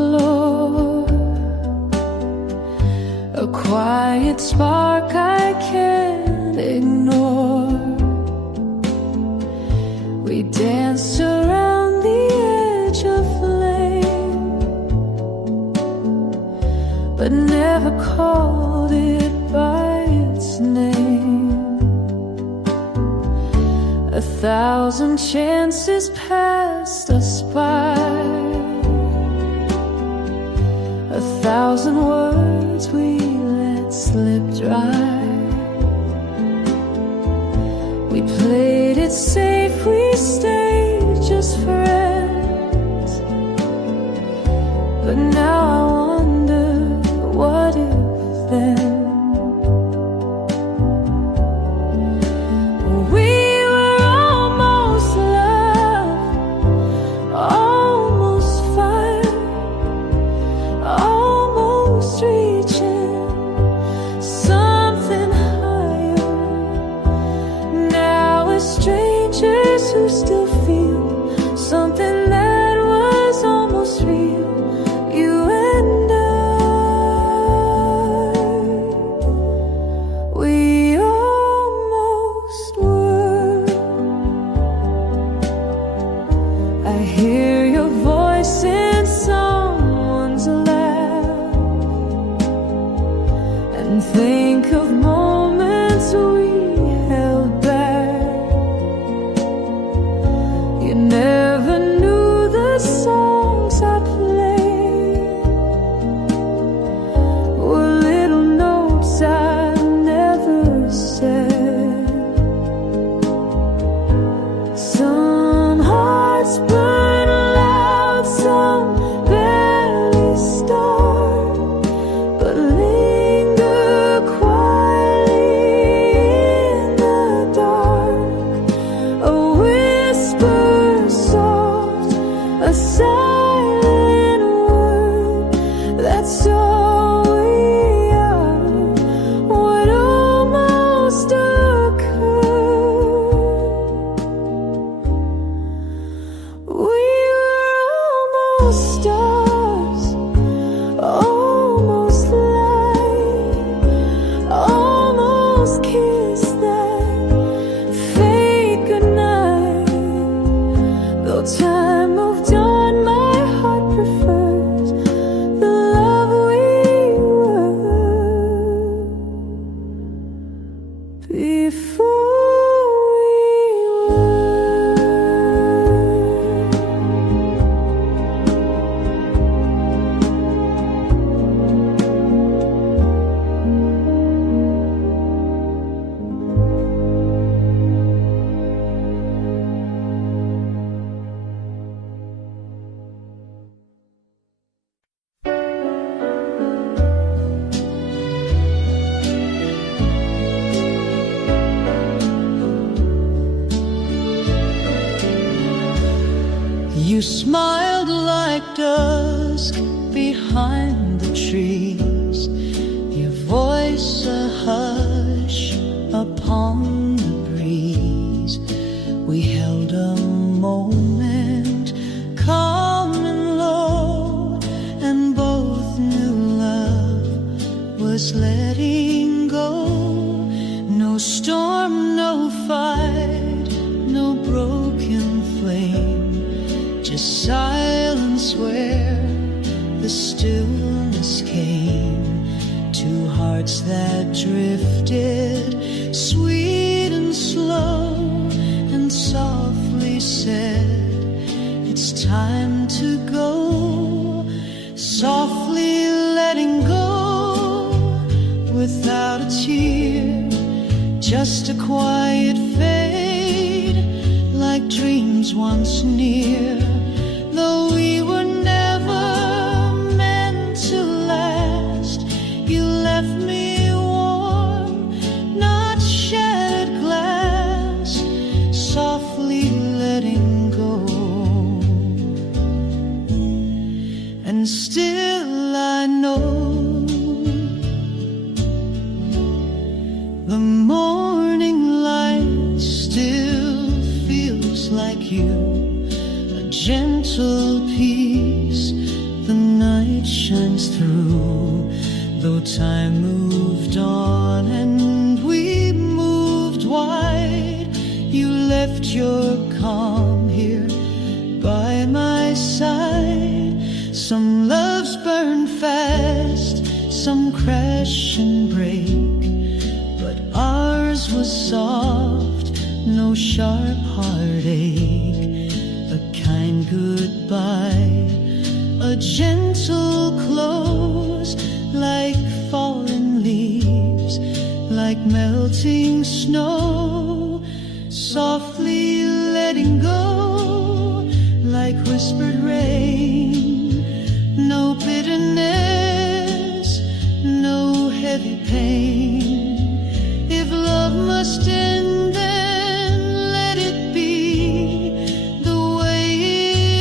floor, a quiet spark I can't ignore. We danced around the edge of flame, but never called it by its name. 1,000 chances passed us by, 1,000 words we let slip dry. We played it safe, we stayed just friends, but now I wonder, what if then? Who still feel something that was almost real, you and I, we almost were. I hear your voice in someone's laugh and think of moments we held back. You never knew the songs I played were little notes I never said. Some hearts burn loud, some barely start, but linger quietly in the dark. A whisper, a silent word, that's all we are. What almost occurred, we were almost stars, almost light, almost kissed that fate goodnight. Though time moved on, my heart prefers the love we were before we were. You smiled like dusk behind the trees, your voice a hush upon the breeze. We held a moment, calm and low, and both knew love was letting go. No storm, no fight, no broken flame, just silence where the stillness came. Two hearts that drifted, sweet and slow, and softly said, it's time to go. Softly letting go, without a tear, just a quiet fade, like dreams once near. Though we were never meant to last, you left me warm, not shattered glass, softly letting go. And still I know the morning light still like you, a gentle peace, the night light shines through. Though time moved on and we moved wide, you left your calm here by my side. Some loves burn fast, some crash and break, but ours was soft, no sharp heartache. A kind goodbye, a gentle close, like fallen leaves, like melting snow, softly letting go, like whispered rain. No bitterness, no heavy pain. If love must end, then let it be the way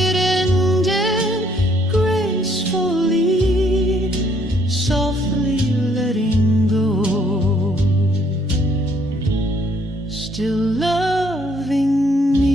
it ended, gracefully, softly letting go, still loving me.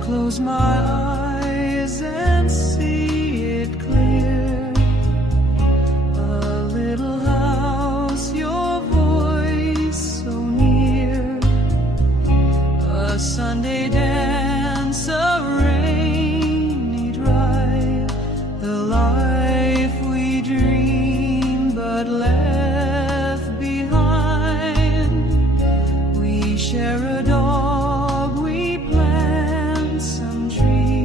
Close my eyes and see it clear. A little house, your voice so near. A Sunday dance, a rainy drive. The life we dreamed but left behind. We share a dog, we plant some trees.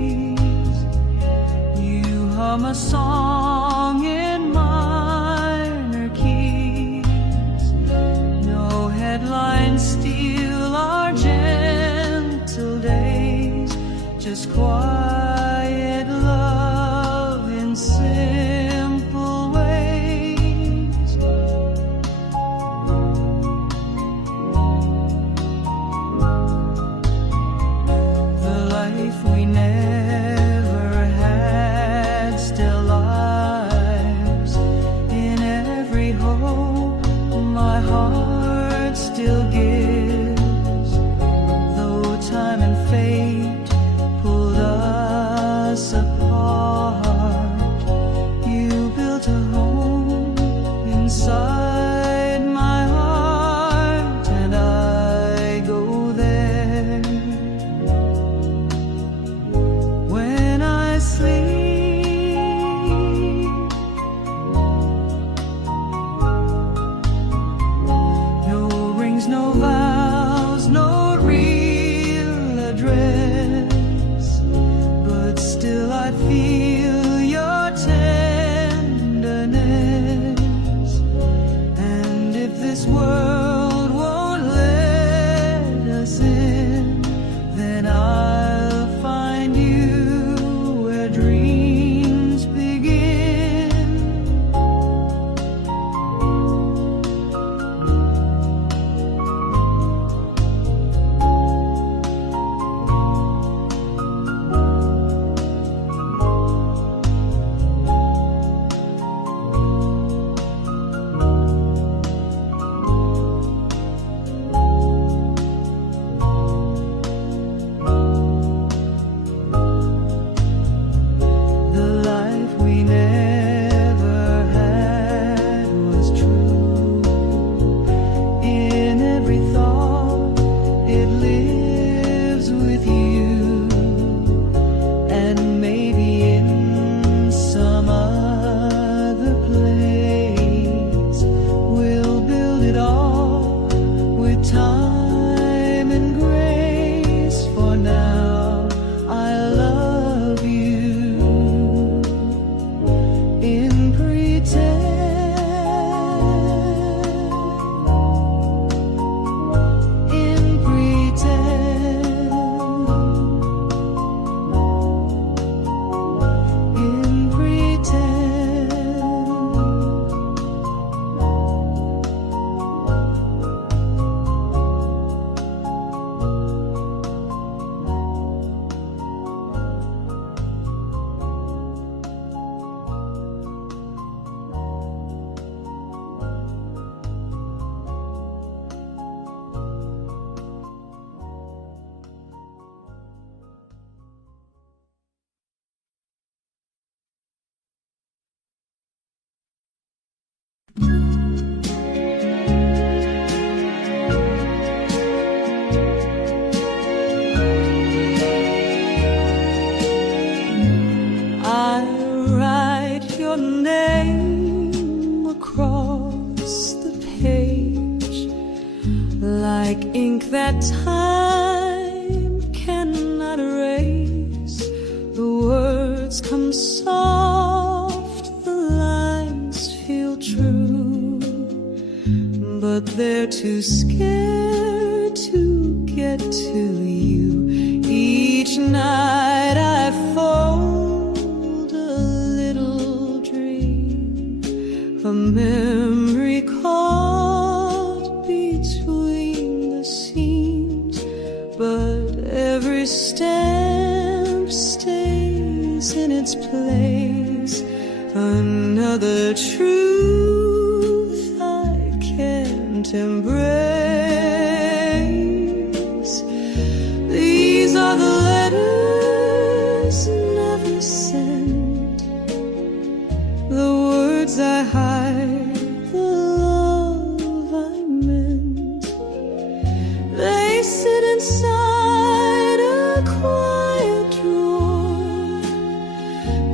I write your name across the page like ink that time cannot erase. The words come soft, the lines feel true, but they're too scared to get to you. Each night I fold a little dream, a memory caught between the seams, but every stamp stays in its place. Another truth I can't embrace. These are the letters never sent, the words I hide, the love I meant. They sit inside a quiet drawer,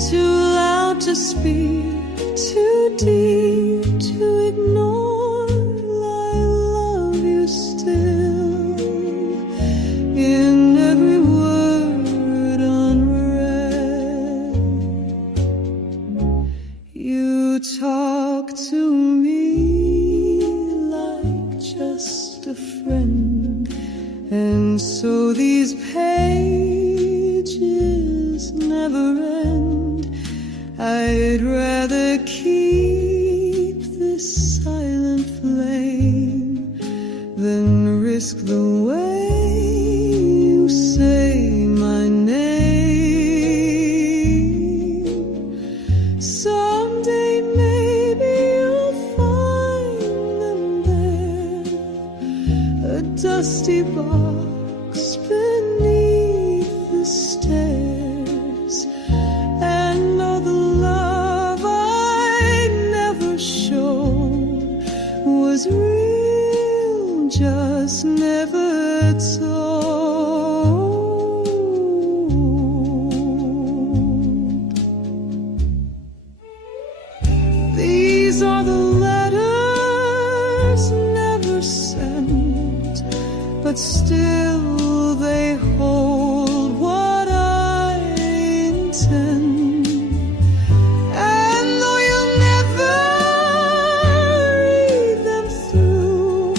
too loud to speak, too deep to ignore. I love you still, in every word unread. You talk to me like just a friend, and so these pages never end. I'd rather keep this silent flame than risk the way you say my name. Someday maybe you'll find them there, a dusty box beneath the stairs. And all the love I never showed was real, just never told. These are the letters never sent, but still they hold what I intend. And though you'll never read them through,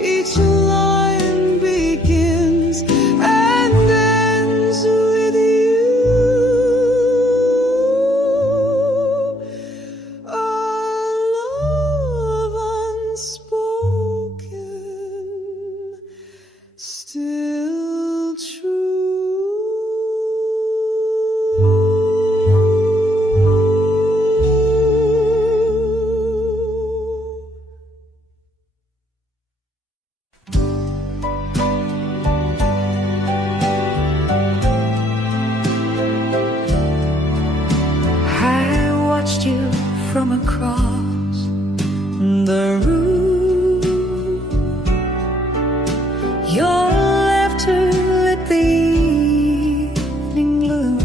each line begins and ends with you. A love unspoken, still true. I watched you from across the room. Your laughter lit the evening gloom.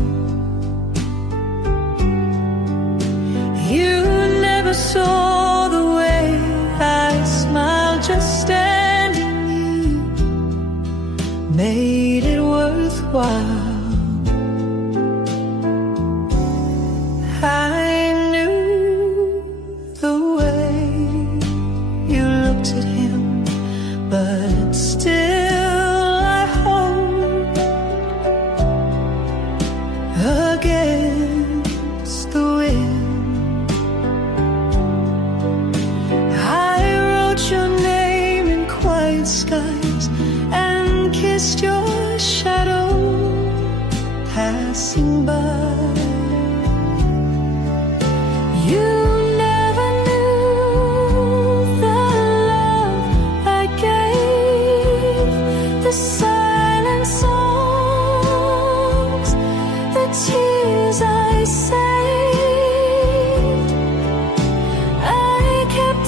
You never saw the way I smiled just standing here, made it worthwhile. I knew the way you looked at him, but still I hope against the wind. I wrote your name in quiet skies and kissed your shadow passing by. You never knew the love I gave, the silent songs, the tears I saved. I kept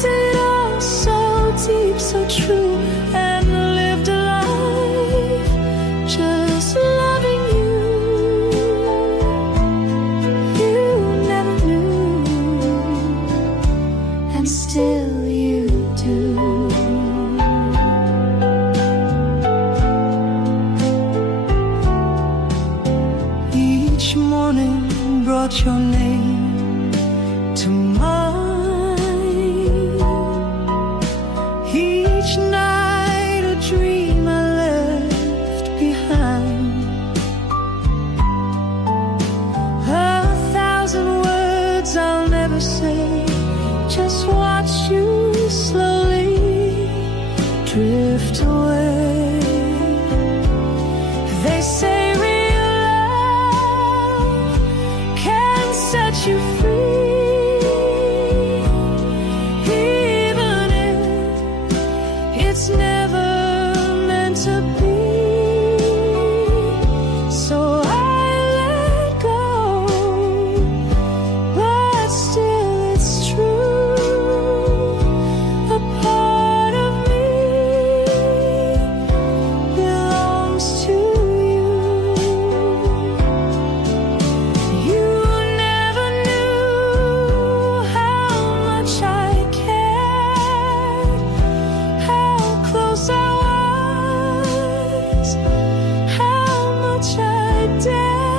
each night a dream I left behind. 1,000 words I'll never say, just watch you slowly drift away. They say real love can set you free, even if it's never meant to be. So I let go, but still it's true. A part of me belongs to you. You never knew how much I cared, how close I was, how much I dared.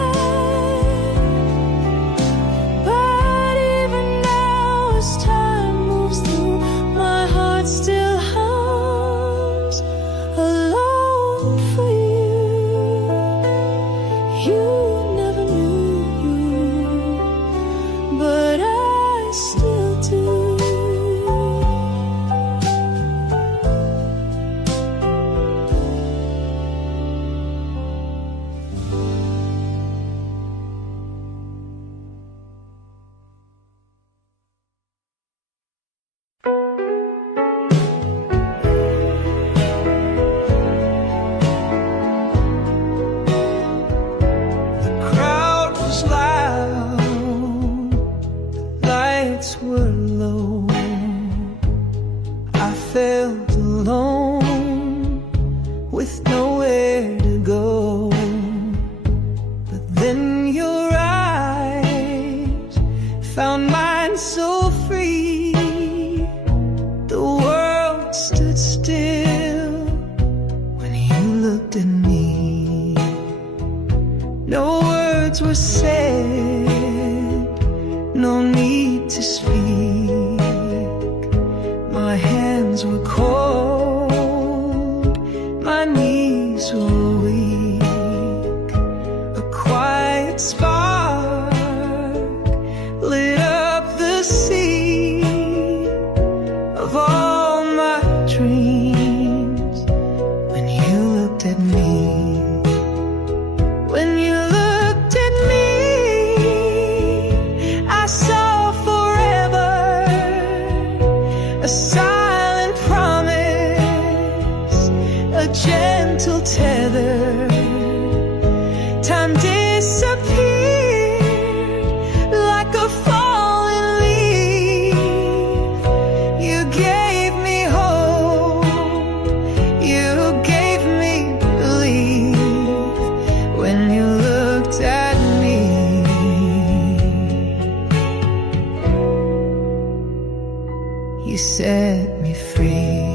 But even now, as time moves through, my heart still hums alone for you. You never knew, but I still do. The crowd was loud, lights were low. I felt alone with nowhere to go. But then your eyes found mine so free. The world stood still when you looked at me. No words were said, no need to speak. My hands were cold, my knees were weak. A quiet spark lit up the sea of all my dreams when you looked at me. When you looked at me, I saw forever, a silent promise, a gentle tether. Time disappeared like a falling leaf. You gave me hope, you gave me belief. When you looked at me, you set me free.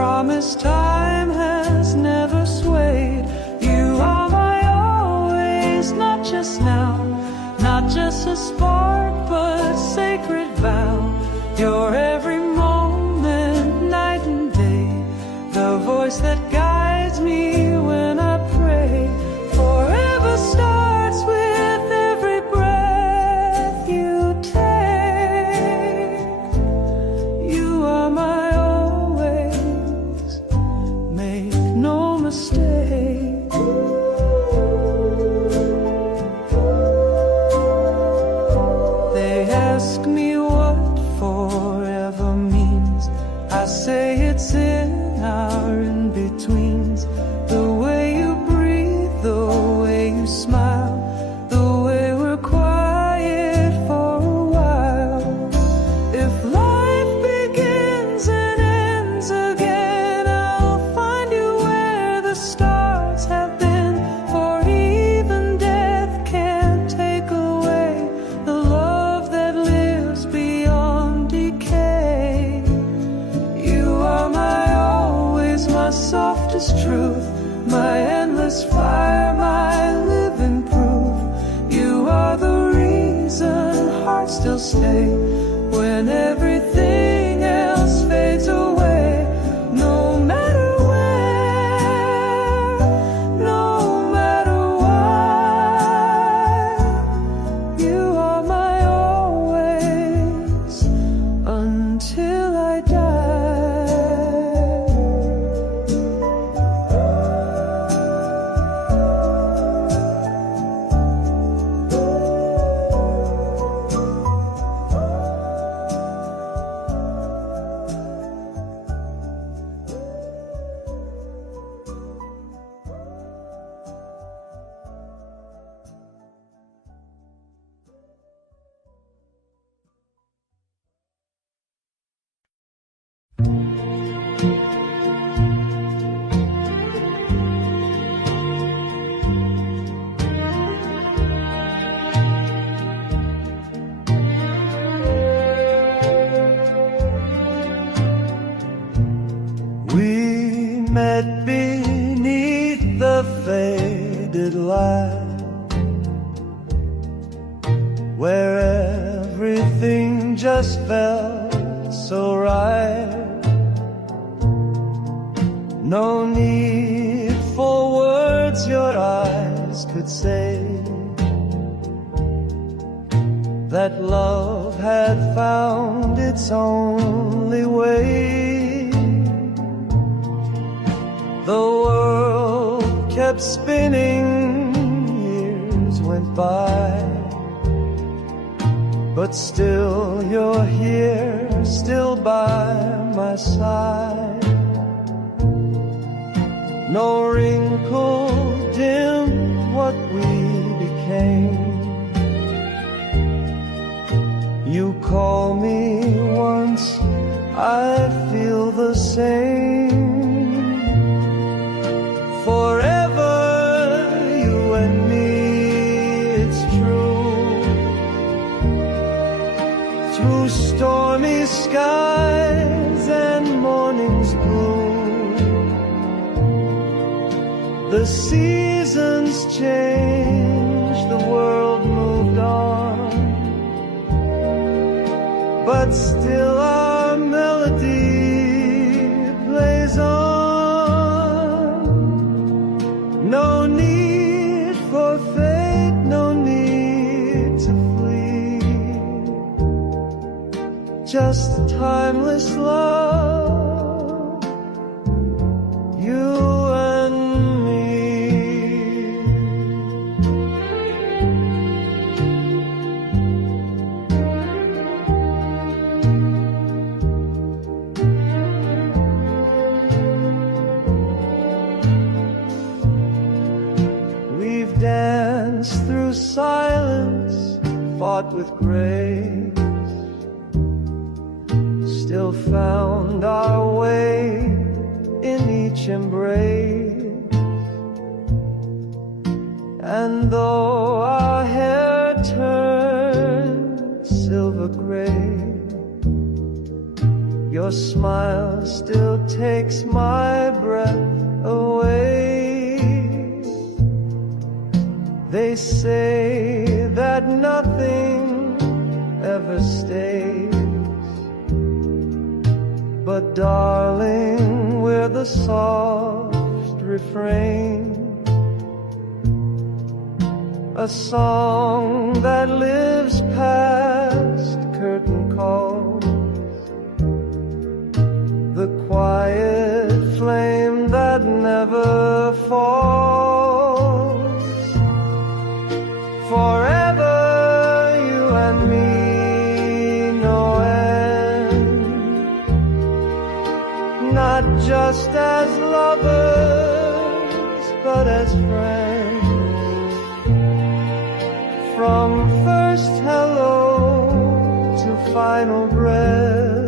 promise time has never swayed. You are my always, not just now, not just a spark, but sacred vow. Your every moment, night and day, the voice that guides me when I pray. Forever starts with every breath you take. You are my always, make no mistake. They ask me what forever means. I say it's in our in-betweens. The way you breathe, the way you smile, the way we're quiet for a while. If life begins and ends again, I'll find you where the stars have been. For even death can't take away the love that lives beyond decay. You are my always, my softest truth, my endless fire, my living proof. You are the reason hearts still stay when everything else fades away. No matter where, no matter why, you are my always until I die. We met beneath the faded light, where everything just felt so right. No need for words your eyes could say, that love had found its only way. The world kept spinning, years went by, but still you're here, still by my side. No wrinkle dimmed what we became. You call me once, I feel the same. Forever, you and me, it's true. Through stormy skies and morning's blue, the seasons changed, the world moved on, but still our melody plays on. No need for fate, no need to flee, just timeless love, you and me. We've danced through silence, fought with grace, still found our way in each embrace. And though our hair turned silver gray, your Your smile still takes my breath away. They say that nothing ever stays, but darling, we're the soft refrain, a song that lives past curtain calls, the quiet flame that never falls. Forever you and me, no end, not just as lovers, but as friends. From first hello to final breath,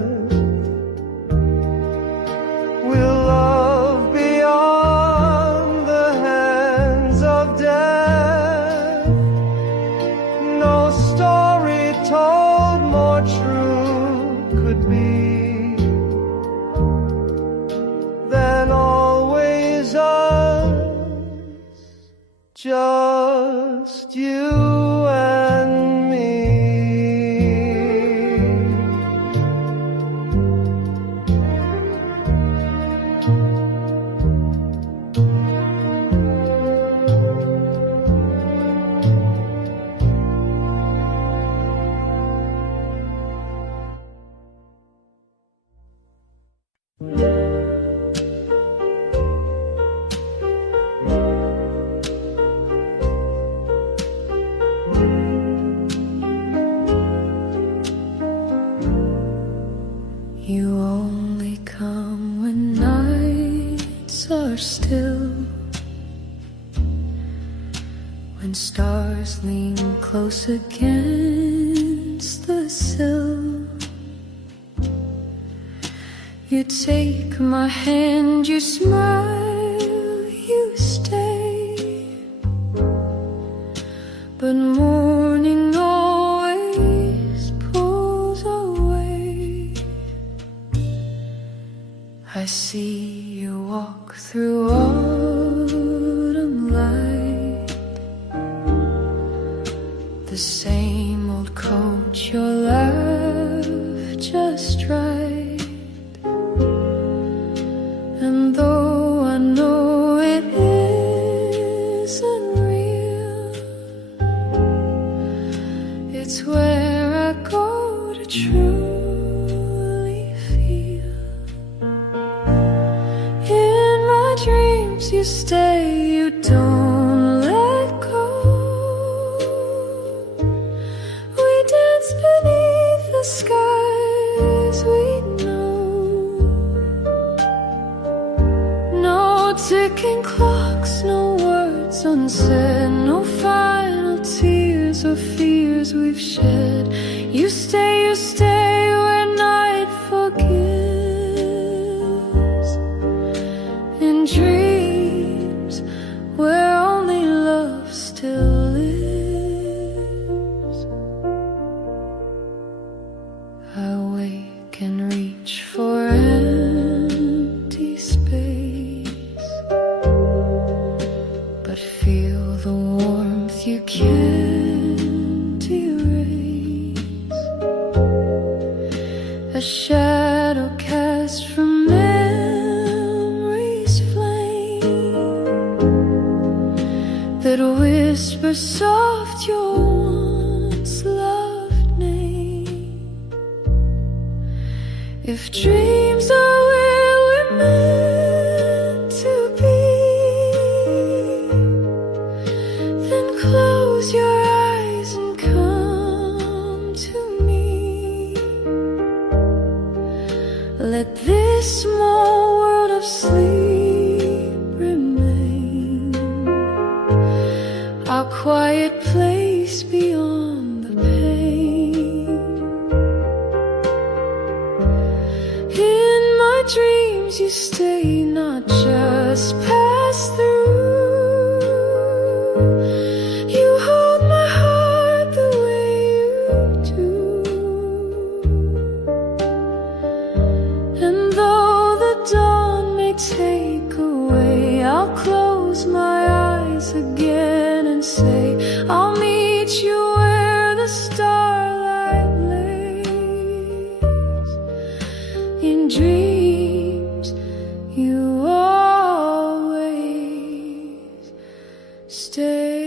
we'll love beyond the hands of death. No story told more true could be than always us, just you and me. You only come when nights are still, when stars lean close against the sill. You take my hand, you smile, you stay, but morning always pulls away. I see you walk through autumn light, the same old coat, your laugh just right. And though I know it isn't real, it's where I go to truly feel. In my dreams you stay, you don't let go. We dance beneath the skies we know. No ticking clocks, no words unsaid, no final tears or fears we've shed. You stay where night forgives, in dreams where only love still lives. I wake and reach for empty space, but feel the warmth you can't erase. A shadow cast from memory's flame that whispers soft your once loved name. If dreams are where we're meant to be, then close your eyes and come to me. Let this small world of sleep remain, our quiet place beyond the pain. In my dreams you stay, not just pass through. You hold my heart the way you do, take away. I'll close my eyes again and say, I'll meet you where the starlight lays. In dreams you always stay.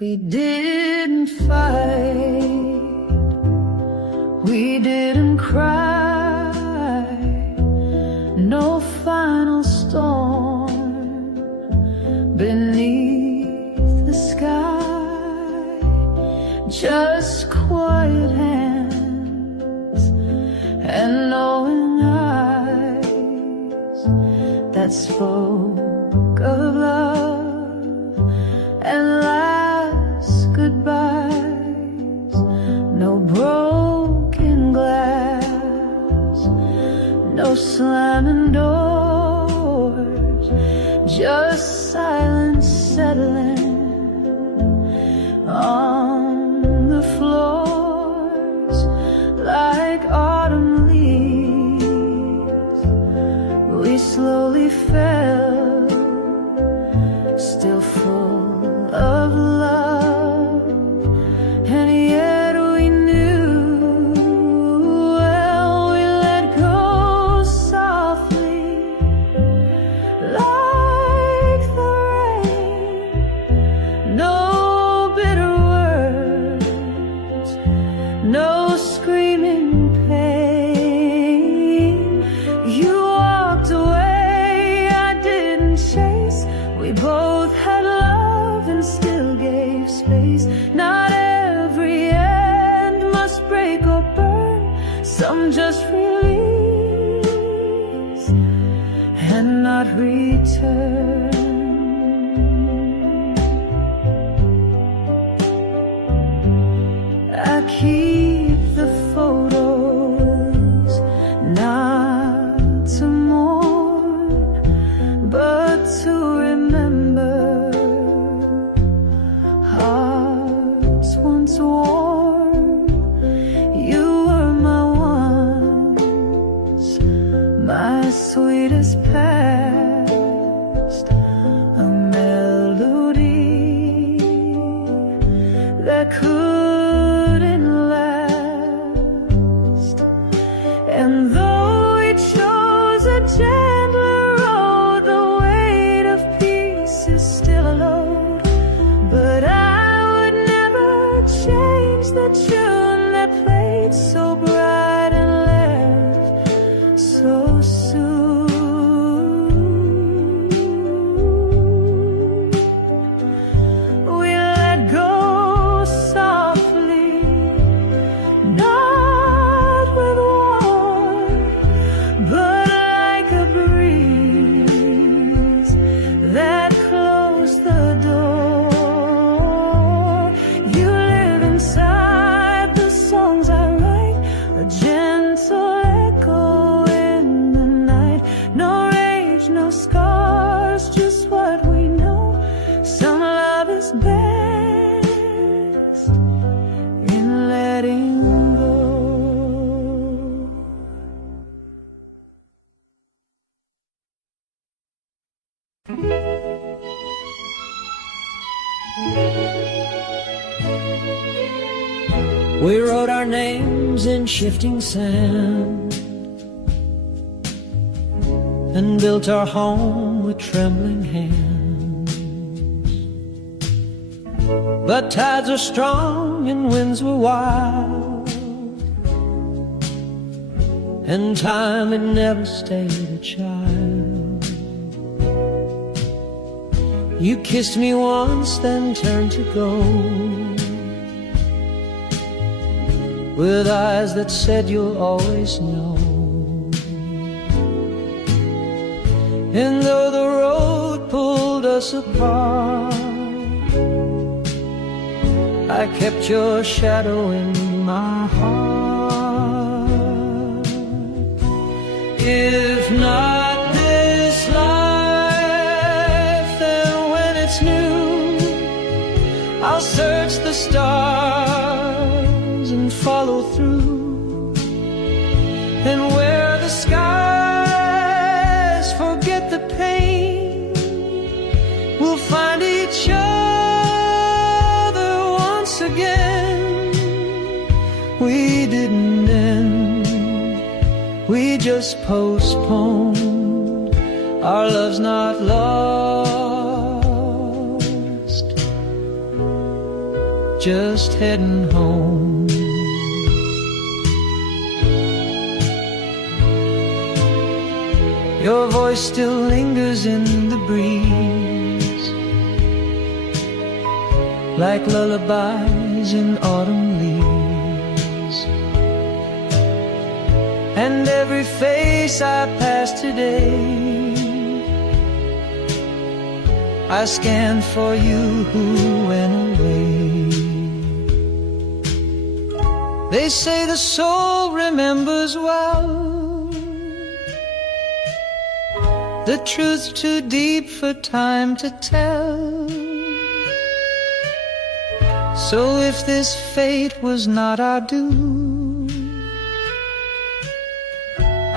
We didn't fight, we didn't cry, no final storm beneath the sky, just quiet hands and knowing eyes that spoke of love and last goodbyes. No broken glass, no slamming doors, just silence settling on the floors like autumn leaves. We slowly fell, still full of love, and yet we knew, well, we let go softly like the rain. No bitter words, no screaming pain. You walked away, I didn't chase. We both had love and still gave space. Not every end must break or burn, some just release and not return. I keep the photos, not to mourn, but to remember hearts once warm. You were my once, my sweetest past, a melody that couldn't last. And though we chose a gentler road, the weight of peace is still a load. But I would never change the tune that played so bright and left so soon. We let go softly, not with warmth, but like a breeze that closed the door. You live inside the songs I write, a gentle echo in the night. No rage, no scars, just what we know. Some love is best in letting go. We wrote our names in shifting sand and built our home with trembling hands. But tides were strong and winds were wild, and time had never stayed a child. You kissed me once, then turned to gold, with eyes that said you'll always know. And though the road pulled us apart, I kept your shadow in my heart. If not this life, then when it's new, I'll search the stars and follow through. And where the skies forget the pain, we'll find each other once again. We didn't end, we just postponed. Our love's not lost, just heading home. Your voice still lingers in the breeze, like lullabies in autumn leaves. And every face I pass today, I scan for you who went away. They say the soul remembers well, the truth too deep for time to tell. So if this fate was not our due,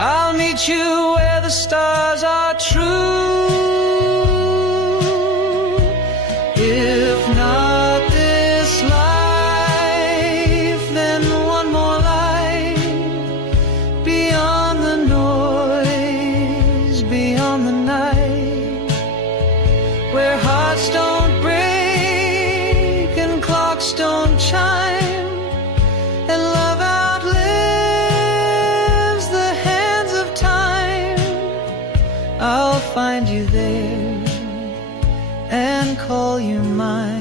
I'll meet you where the stars are true. If not this life, then one more life, beyond the noise, beyond the night, where hearts don't break and clocks don't chime, and love outlives the hands of time. I'll find you there and call you mine.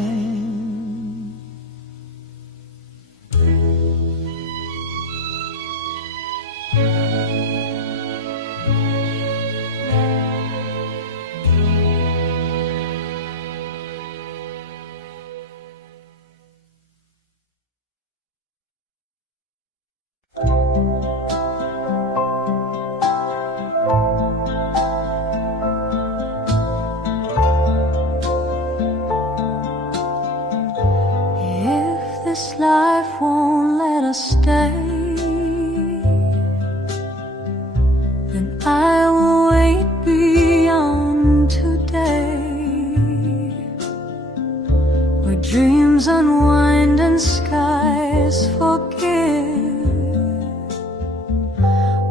This life won't let us stay, then I will wait beyond today, where dreams unwind and skies forgive,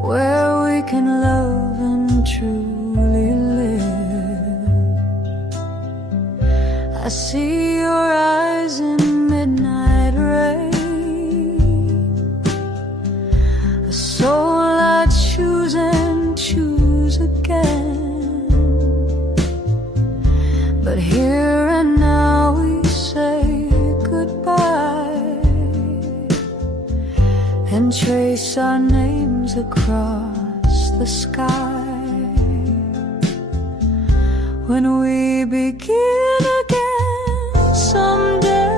where we can love and truly live. I see your eyes in midnight rain, a soul I choose and choose again. But here and now we say goodbye and trace our names across the sky. When we begin again someday,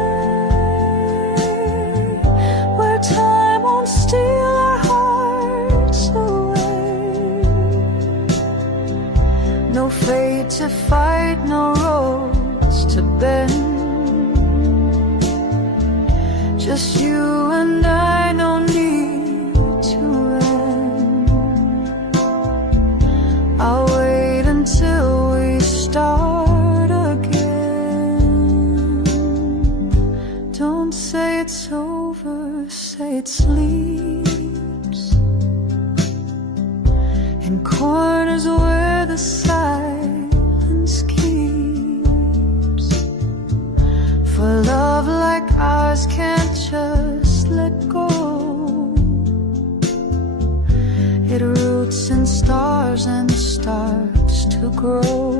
where time won't steal our hearts away, no fate to fight, no roads to bend, just you and I, no need to end. I'll wait until we start again. Don't say it's over, say it sleeps in corners where the silence keeps. For love like ours can't just let go, it roots in stars and starts to grow.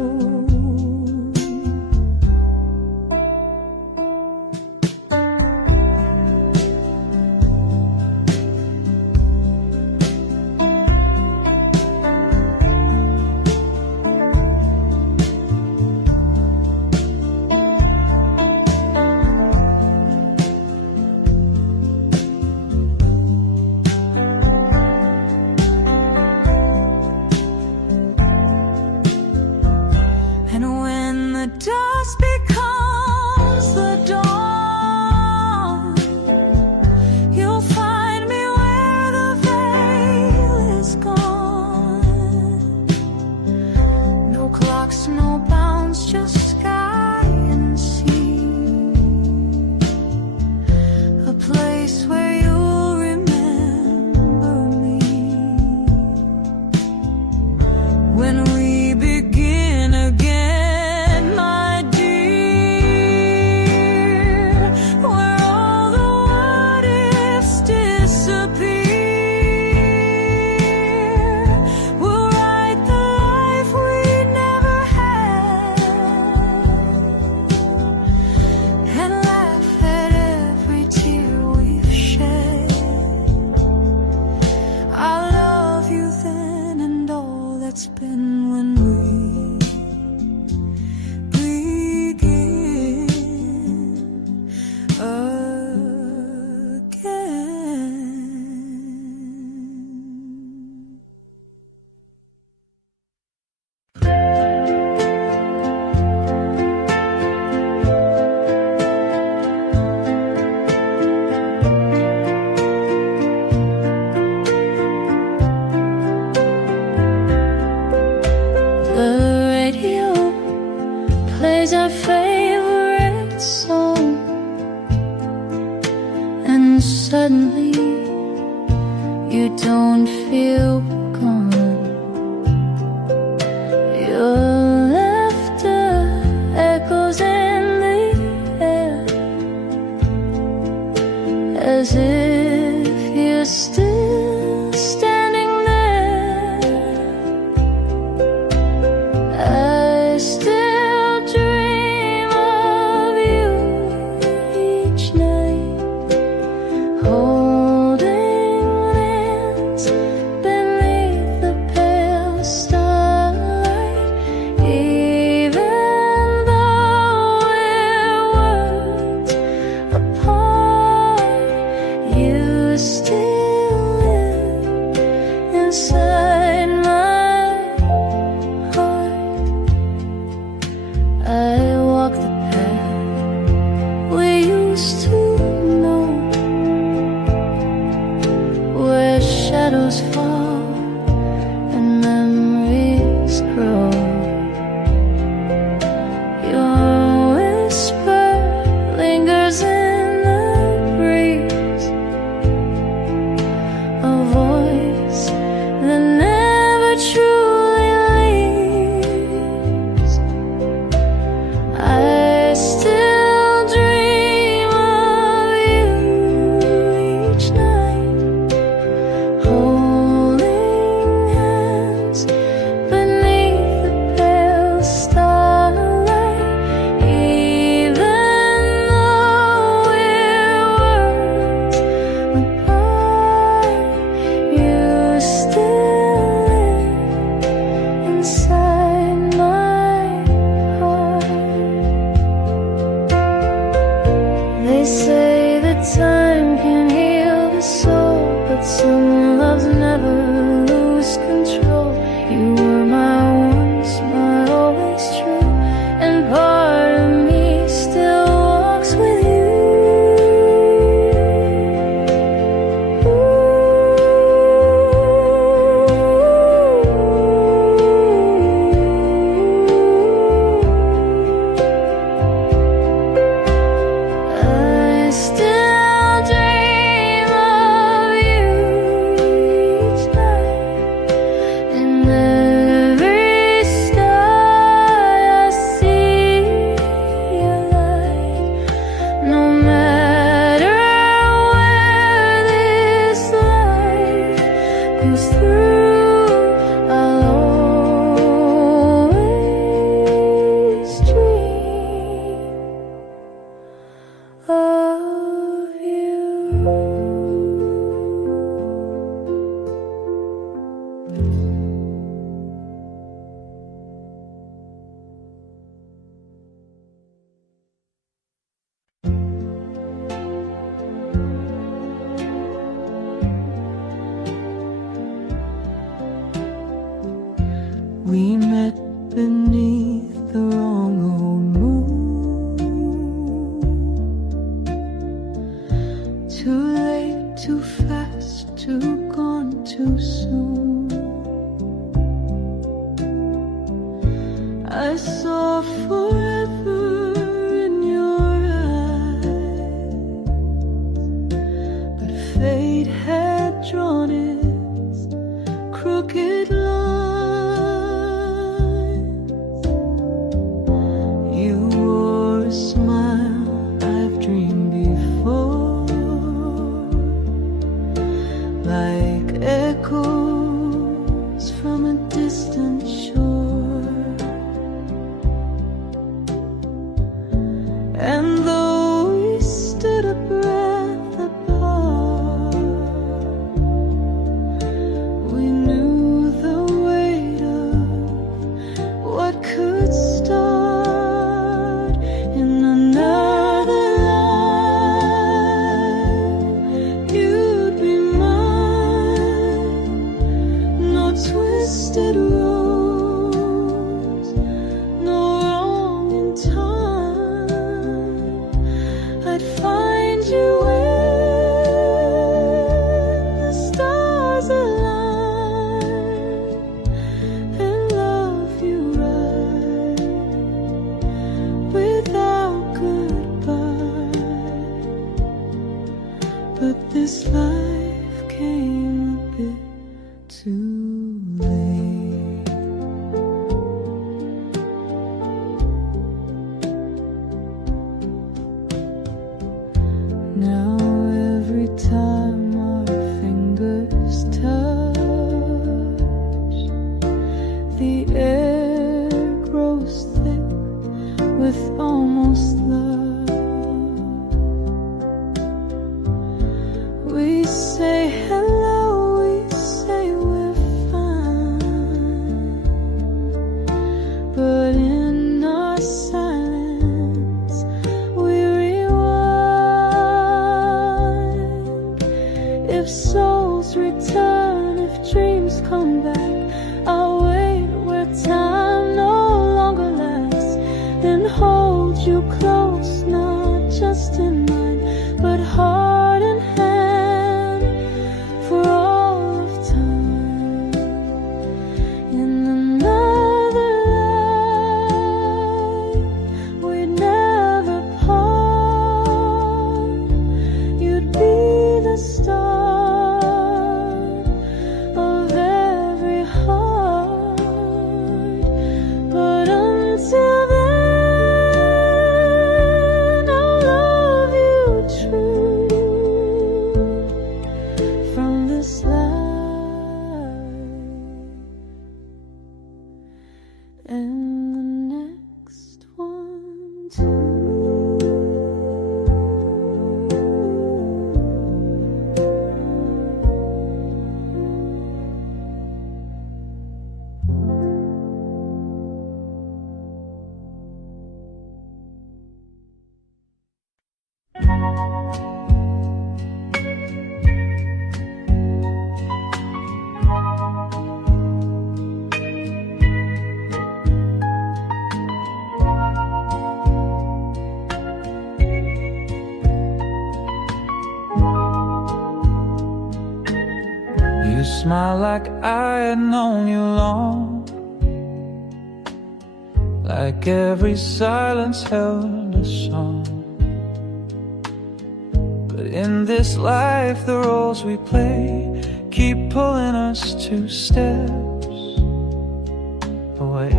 you don't feel gone. Your laughter echoes in the air, as if you're still standing there. I still dream of you each night, holding hands beneath the pale starlight. Even though we're worlds apart, you still live inside my heart. I walk the path we used to know, where shadows fall and memories grow. Your whisper lingers in the breeze, a voice that never truly leaves. I still dream of you each night, holding hands beneath the pale starlight. Even though we're worlds apart, you still live inside my heart. They say that time can heal the soul, but some loves never lose control. You were my once, my always true, and part of me still walks with you. I still dream of you each night, and every star I see your light. No matter where this life goes through, I'll always dream of you. We met beneath the wrong old moon. Too late, too fast, too gone, too soon. I saw forever in your eyes, but fate had drawn its crooked lines. You wore a smile I've dreamed before, like echoes from a distant shore. And though we stood a breath apart, we knew the weight of what could start in another life. You'd be mine, no twisted roads, no wrong in time. I'd find you when the stars align, and love you right without goodbye. But this life came souls return, if dreams come back, I'll wait where time no longer lasts, then hold you close, not just in mind, but heart and hand, for all of time. In another life, we'd never part. You'd be the start of every heart, but until then, I'll love you true from this life and the next one too. You smile like I had known you long, like every silence held a song. But in this life the roles we play keep pulling us 2 steps away.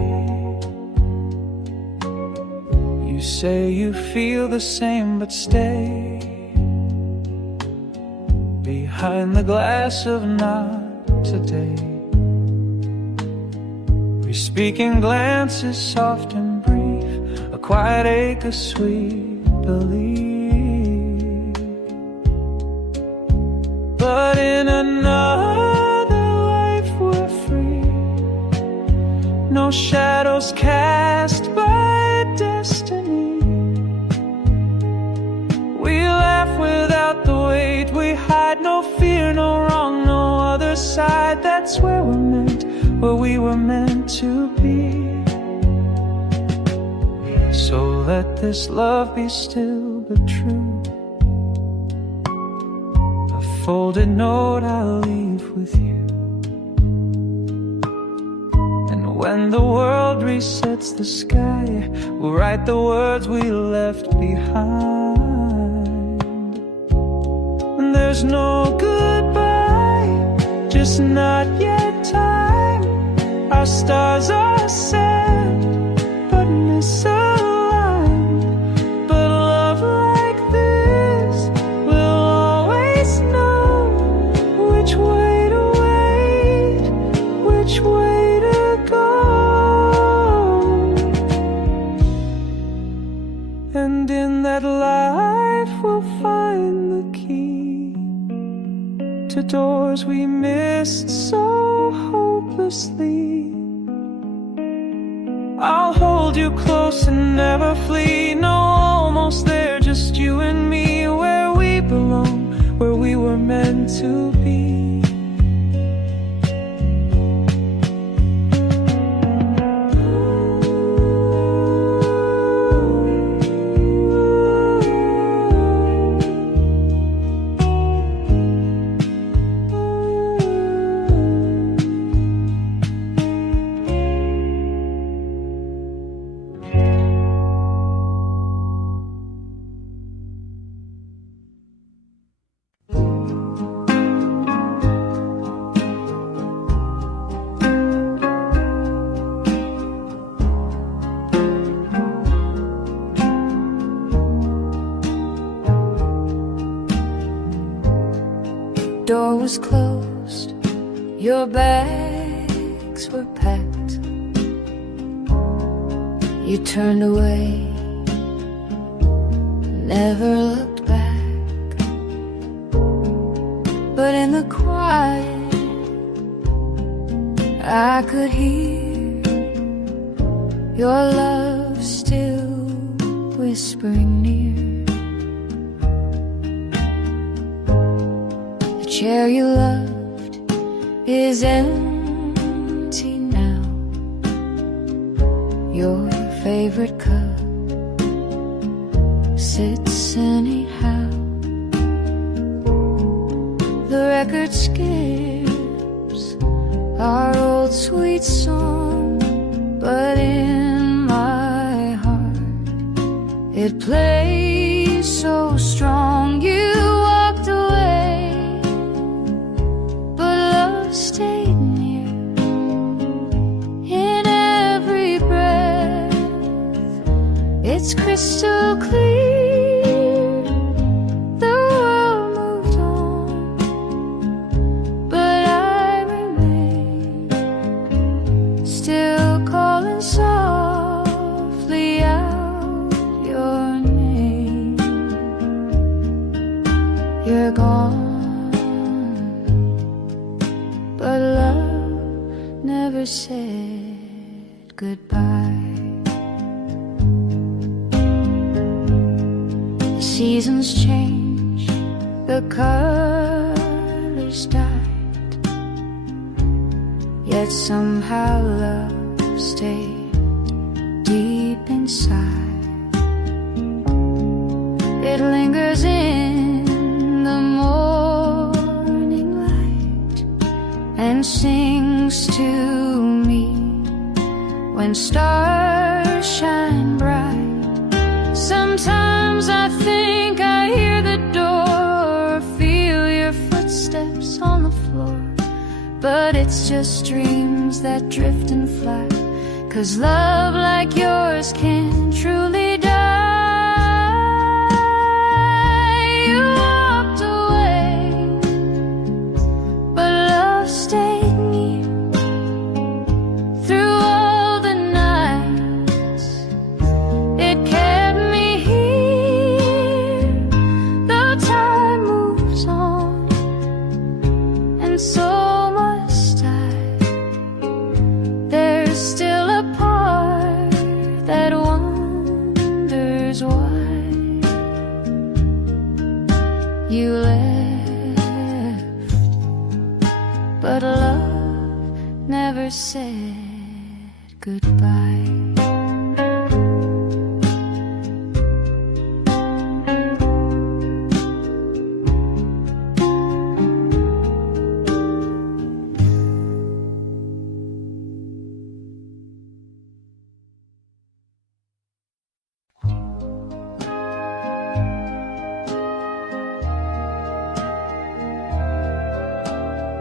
You say you feel the same but stay behind the glass of not today. We speak in glances soft and brief, a quiet ache, a sweet belief. But in another life we're free, no shadows cast by destiny. We laugh without the weight, we hide no fear, no wrong, no other side. That's where we're meant, where we were meant to be. So let this love be still but true, a folded note I'll leave with you. And when the world resets the sky, we'll write the words we left behind. And there's no goodbye, just not yet time. Our stars are set, but misaligned. But love like this will always know which way to wait, which way to go. And in that life we'll find the key to doors we missed so hopelessly. I'll hold you close and never flee. No, almost there, just you and me, where we belong, where we were meant to be. Door was closed, your bags were packed. You turned away, never looked back. But in the quiet, I could hear your love still whispering near. chair you loved is empty now. Your favorite cup sits anyhow. The record skips our old sweet song, but in my heart it plays so strong. You walked away, but love stayed near. In every breath, it's crystal clear. The world moved on, but I remain, still calling softly out your name. You're gone, but love never said goodbye. The seasons change, the colors died, yet somehow love stayed deep inside. It lingers in the morning light and sings to me when stars shine bright. Sometimes I think I hear the door or feel your footsteps on the floor, but it's just dreams that drift and fly, 'cause love like yours can truly die. You walked away, but love stayed near. Through all the nights, it kept me here. Though time moves on, and so must I, there's still a part that wonders why you left, but love never said goodbye.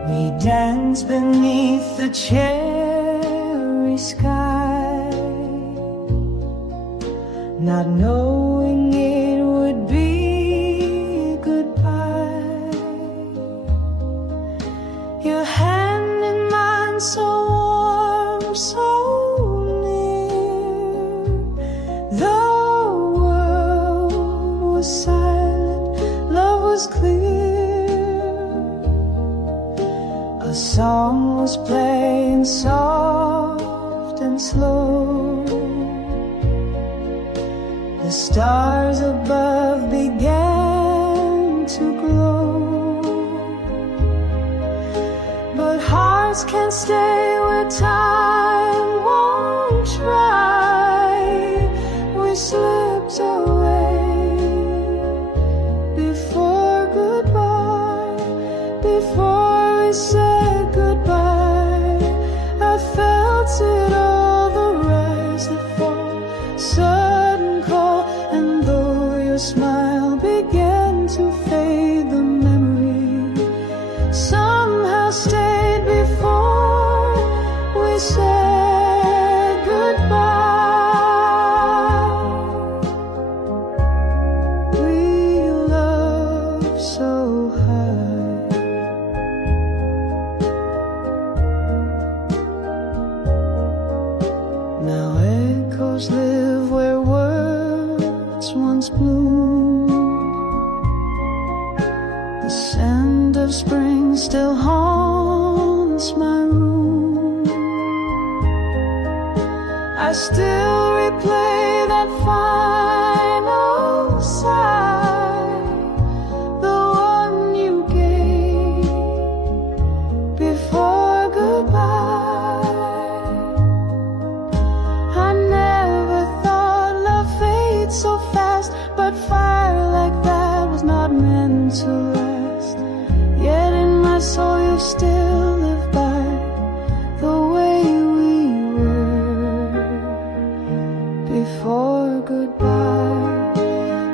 We dance beneath the cherry sky, not knowing it would be goodbye. Your hand in mine, so warm, so near. The world was silent, love was clear. A song was playing soft and slow. The stars above began to glow. But hearts can't stay where time won't try. We slipped away before goodbye, before we said goodbye. I felt it all, the rise, the fall, sudden call. And though your smile began to fade, the memory somehow stayed before we said goodbye. We loved so high. Now echoes live where words once bloomed. The scent of spring still haunts my room. I still replay that final sigh, the one you gave still live by the way we were before goodbye,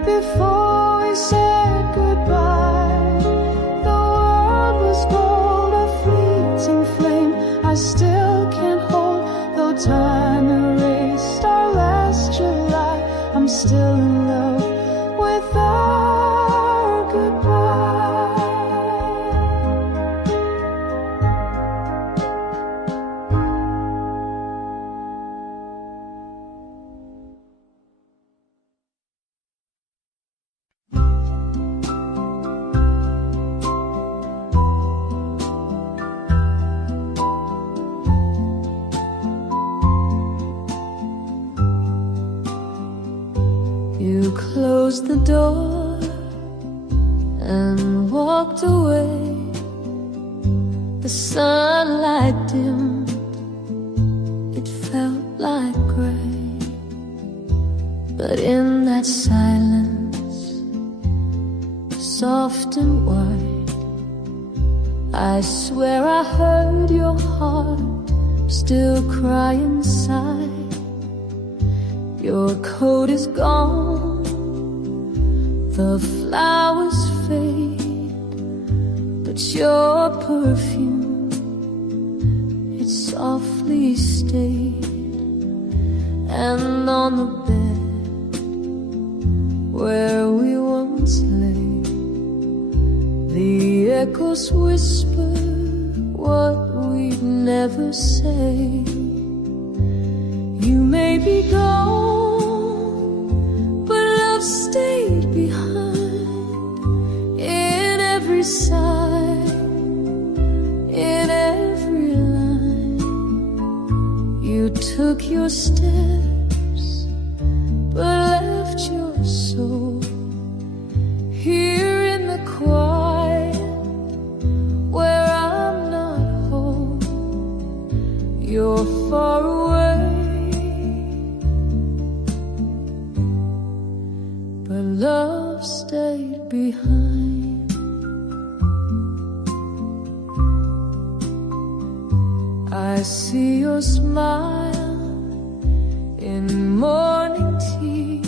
before we said goodbye. The world was gold, a fleeting flame I still can't hold, though time erased our last July. I'm still in love with our goodbye. You closed the door and walked away. The sunlight dimmed, it felt like gray. But in that silence, soft and white, I swear I heard your heart still cry inside. Your coat is gone, the flowers fade, but your perfume, it softly stayed. And on the bed where we once lay, the echoes whisper what we'd never say. You may be gone, but love stayed behind. In every sigh, in every line, you took your steps, but left your soul here in the quiet, where I'm not home. You're far away, but love stayed behind. I see your smile in morning tea,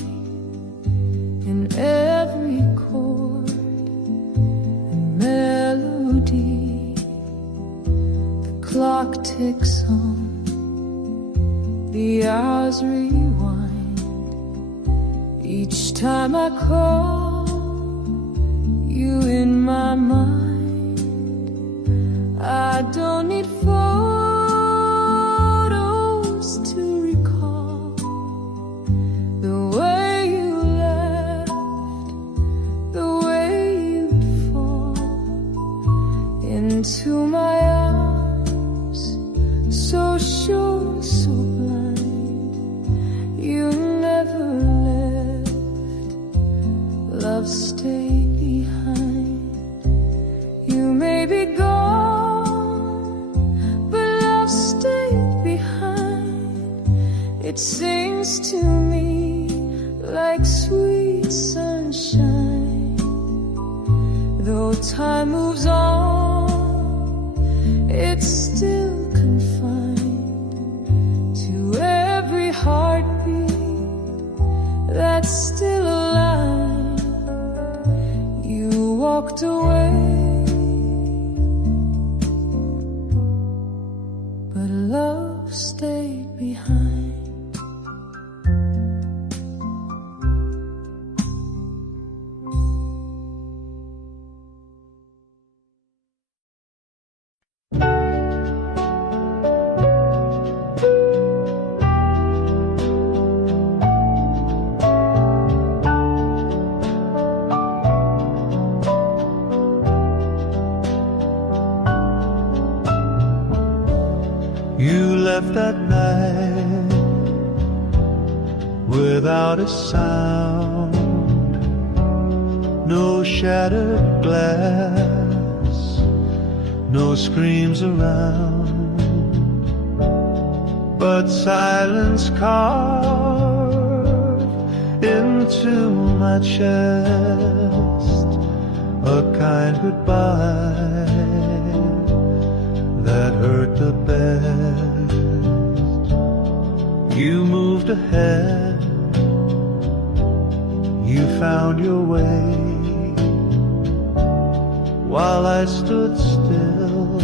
in every chord and melody. The clock ticks on, the hours rewind. Each time I call you in my mind, I don't need photos to recall the way you laughed, the way you'd fall into my arms, so sure, so blind. You never left, love stayed behind. You may be gone, but love stayed behind. It sings to me like sweet sunshine. Though time moves on, it's still confined to every heartbeat that's still alive. You walked away, but love stayed behind. You left that night without a sound, no shattered glass, no screams around, but silence carved into my chest, a kind goodbye looked ahead, you found your way, while I stood still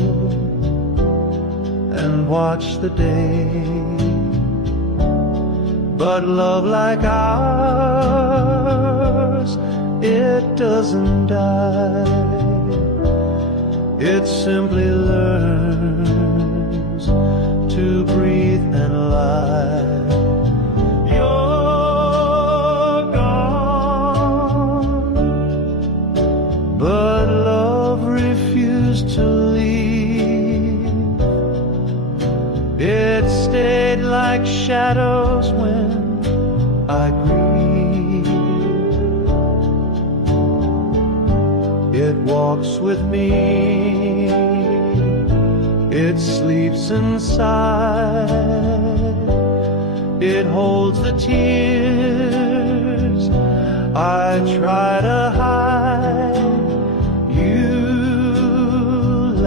and watched the day. But love like ours, it doesn't die. It simply learns to breathe and lie. You're gone, but love refused to leave. It stayed like shadows when I grieve. It walks with me, it sleeps inside, it holds the tears I try to hide. You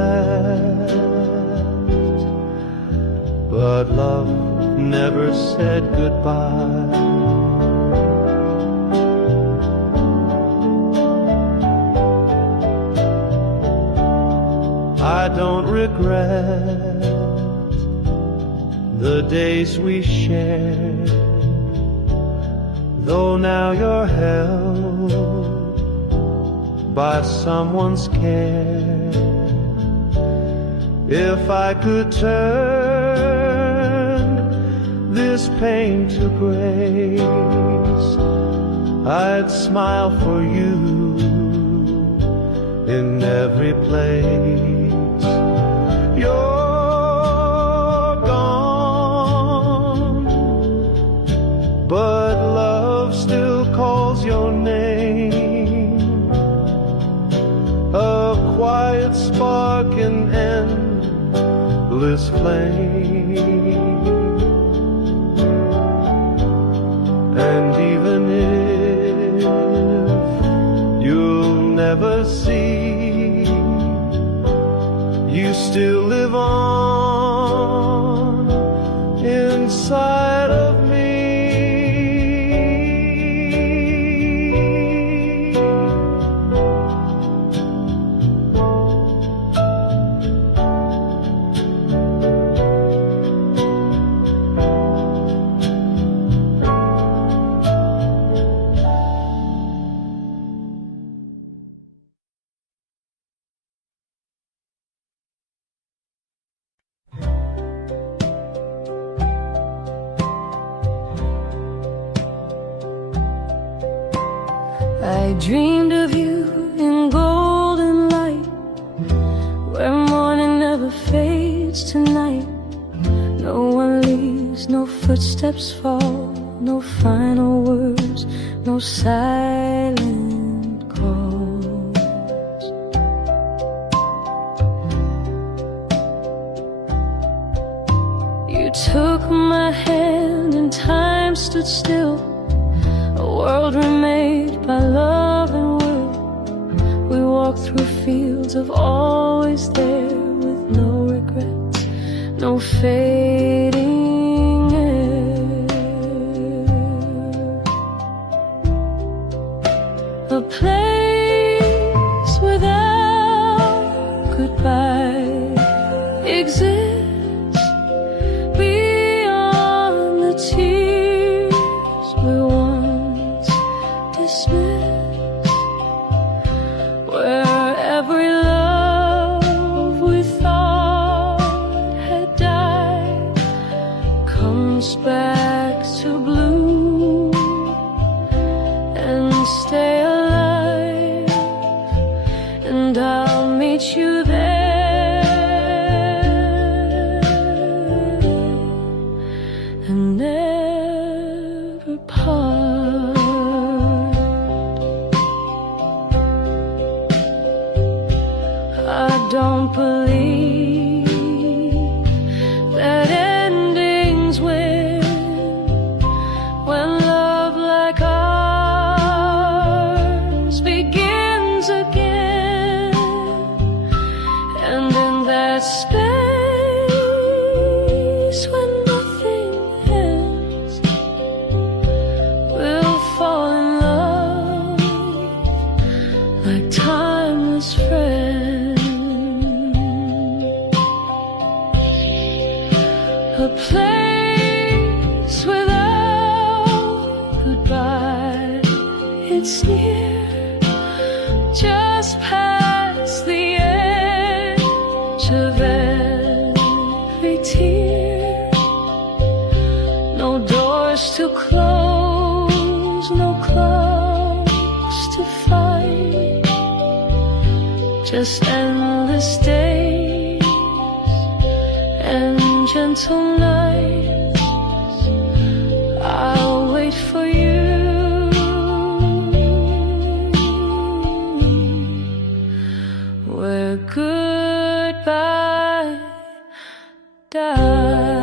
laughed, but love never said goodbye. I don't regret the days we shared, though now you're held by someone's care. If I could turn this pain to grace, I'd smile for you in every place. You're gone, but love still calls your name, a quiet spark in endless flame. And even if you'll never see, you still live on inside of me. I dreamed of you in golden light, where morning never fades to night. No one leaves, no footsteps fall, no final words, no silent calls. You took my hand and time stood still, a world remade by love and will. We walked through fields of always there, with no regrets, no fading air. A place without goodbye exists beyond the tears we once dismissed, where every love we thought had died comes back to bloom and stay alive, and I'll meet you there and never part. I don't believe that endings win, when love like ours begins again. And in that space when nothing ends, a place without goodbye. It's near, just past the edge of every tear. No doors to close, no clocks to fight, just endless days and gentle nights. I'll wait for you where goodbye dies.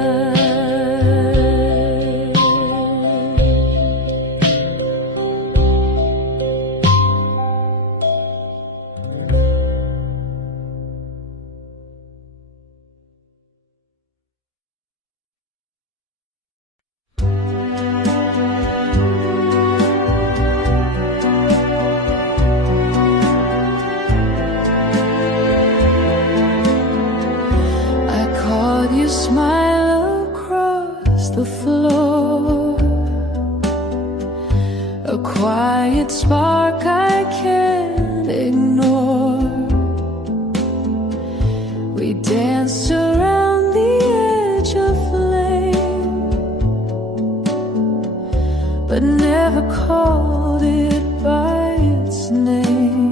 You smile across the floor, a quiet spark I can't ignore. We danced around the edge of flame, but never called it by its name.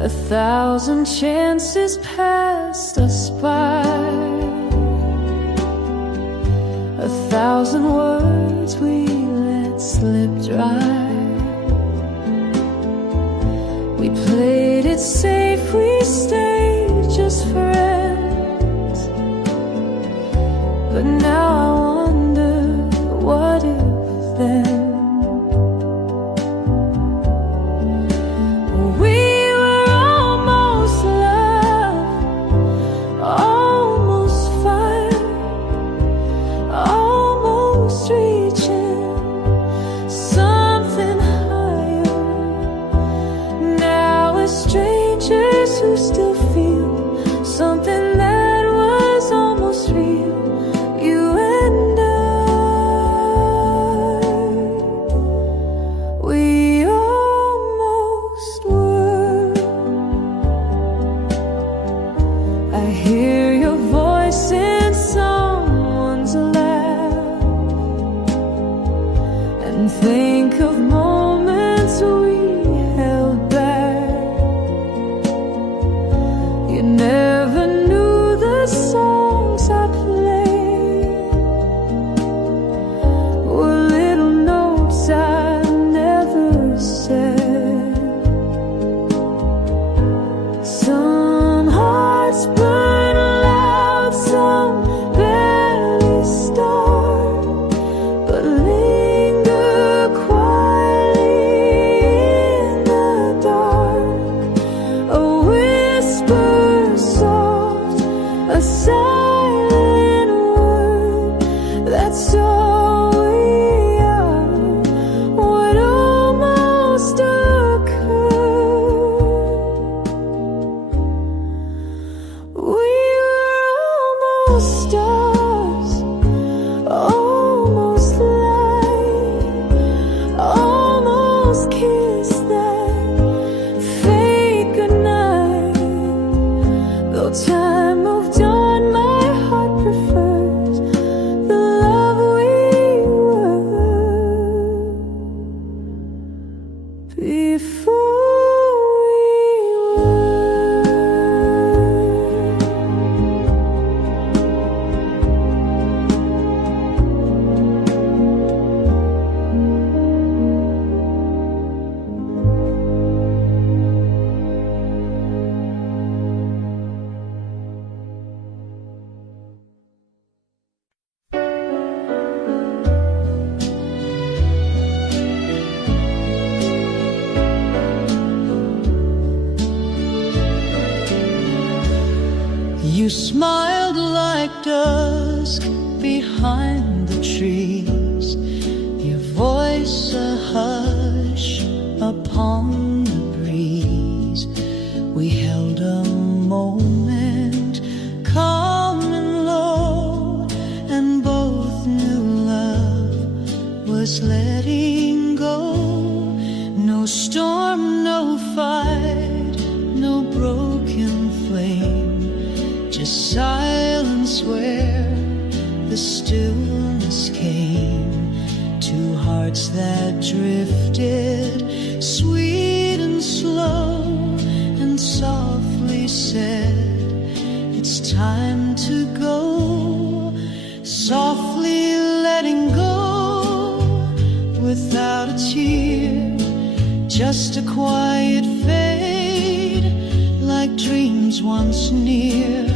1,000 chances passed us by, 1,000 words we let slip dry. We played it safe, we stayed just friends, but now I wonder, what if then? Who still feel something that was almost real, you and I, we almost were. I hear your voice in someone's laugh and think of moments we held back. You never knew the songs I played were little notes I never said. Some hearts burn loud, some barely start, but linger quietly in the dark. A whisper, a silent word, that's all we are. What almost occurred, we were almost stars, almost light, almost kissed that fake goodnight. Though time moved on, my heart prefers the love we were before You smiled like dusk behind the trees, your voice a hush upon the breeze. We held a moment, calm and just silence where the stillness came. Two hearts that drifted, sweet and slow, and softly said, it's time to go. Softly letting go, without a tear, just a quiet fade, like dreams once near.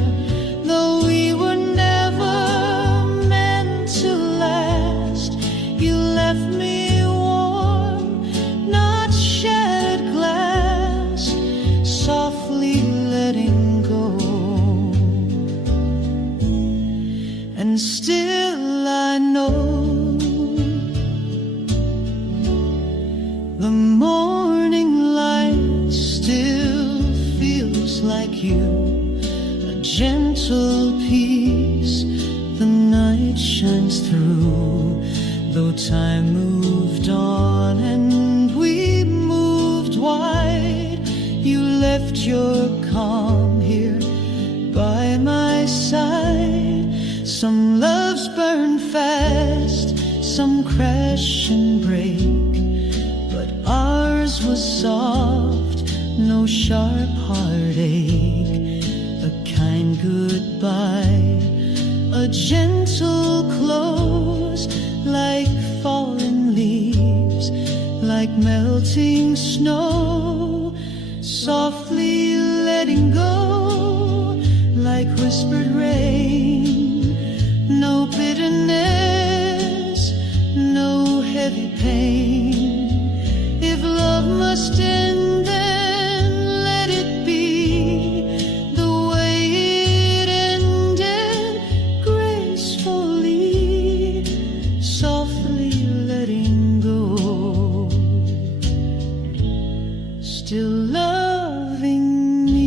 Though we were never meant to last, you left me warm, not shattered glass, softly letting go. And still I know the morning light still feels like you, a gentle peace the night shines through. Though time moved on and we moved wide, you left your calm here by my side. Some loves burn fast, some crash and break, but ours was soft, no sharp heartache. A kind goodbye, a gentle close, like fallen leaves, like melting snow, softly letting go, like whispered rain. No bitterness, no heavy pain. If love must end, then let it be the way it ended, gracefully, softly letting go, still loving me.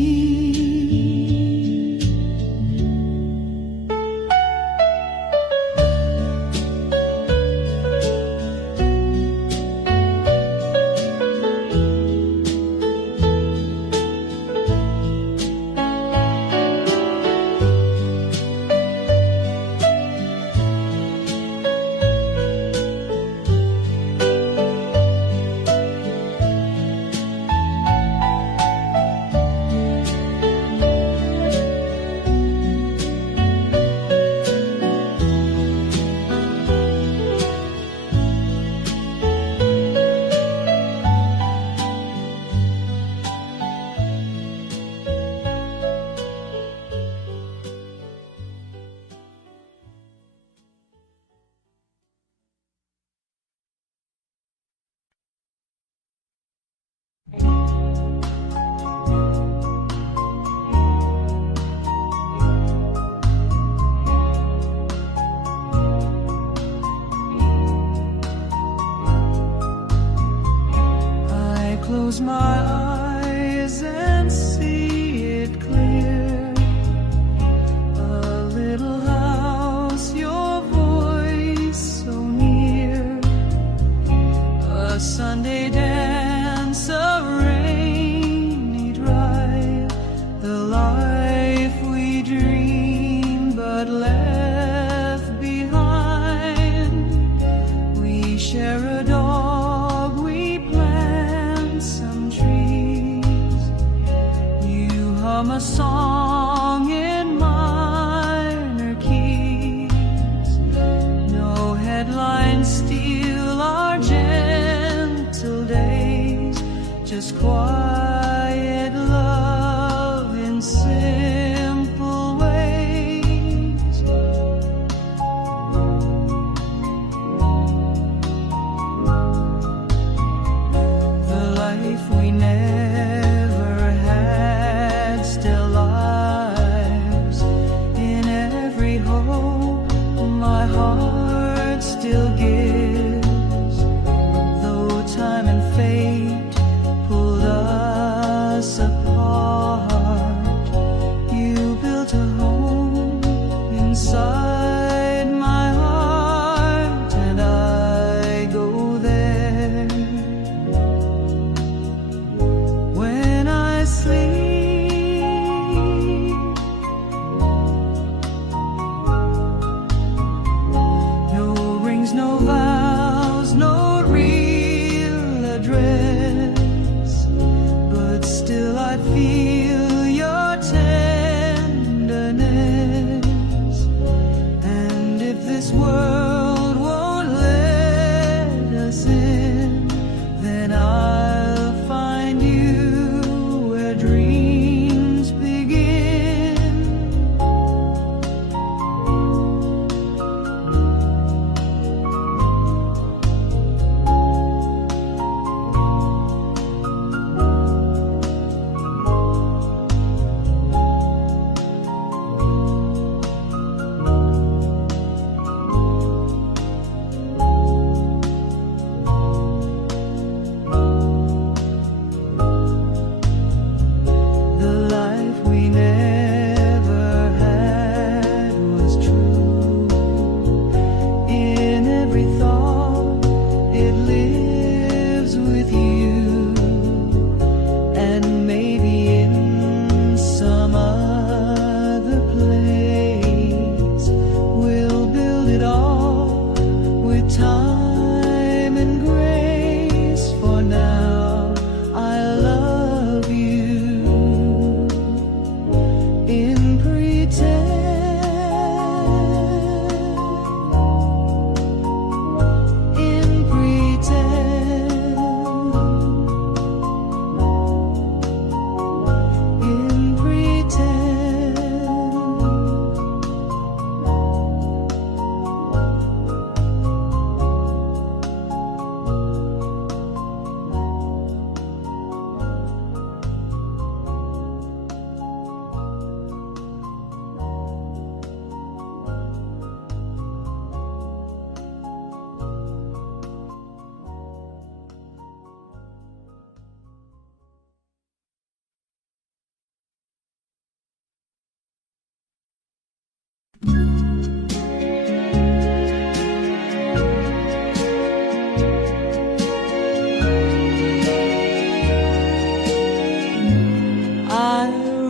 I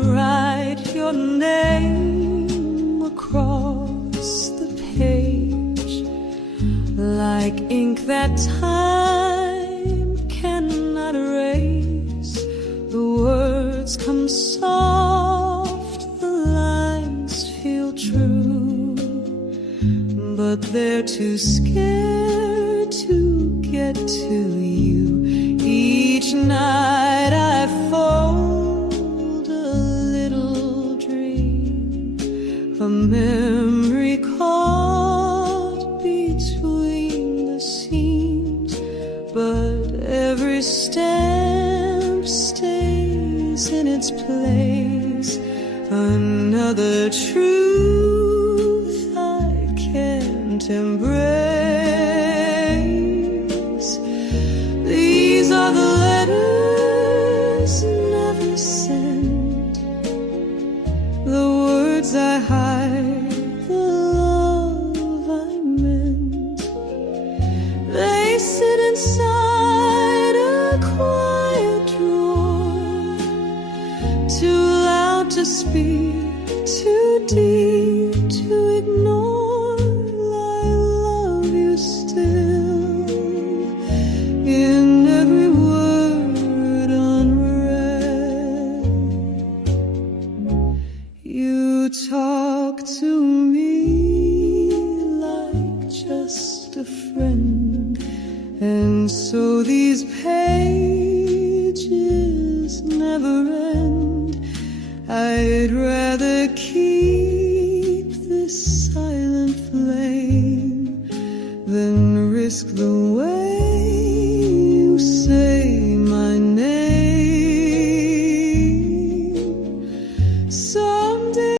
write your name across the page like ink that time cannot erase. The words come soft, the lines feel true, but they're too scared to get to you. Each night I fold a little dream, a memory caught between the seams, but every stamp stays in its place. Another truth I can't embrace. These are the letters never sent, the words I hide, the love I meant. They sit inside a quiet drawer, too loud to speak, too deep to ignore. I love you still, in every word unread. You talk to me like just a friend, and so these pages never end. I'd rather keep this silent flame than risk the way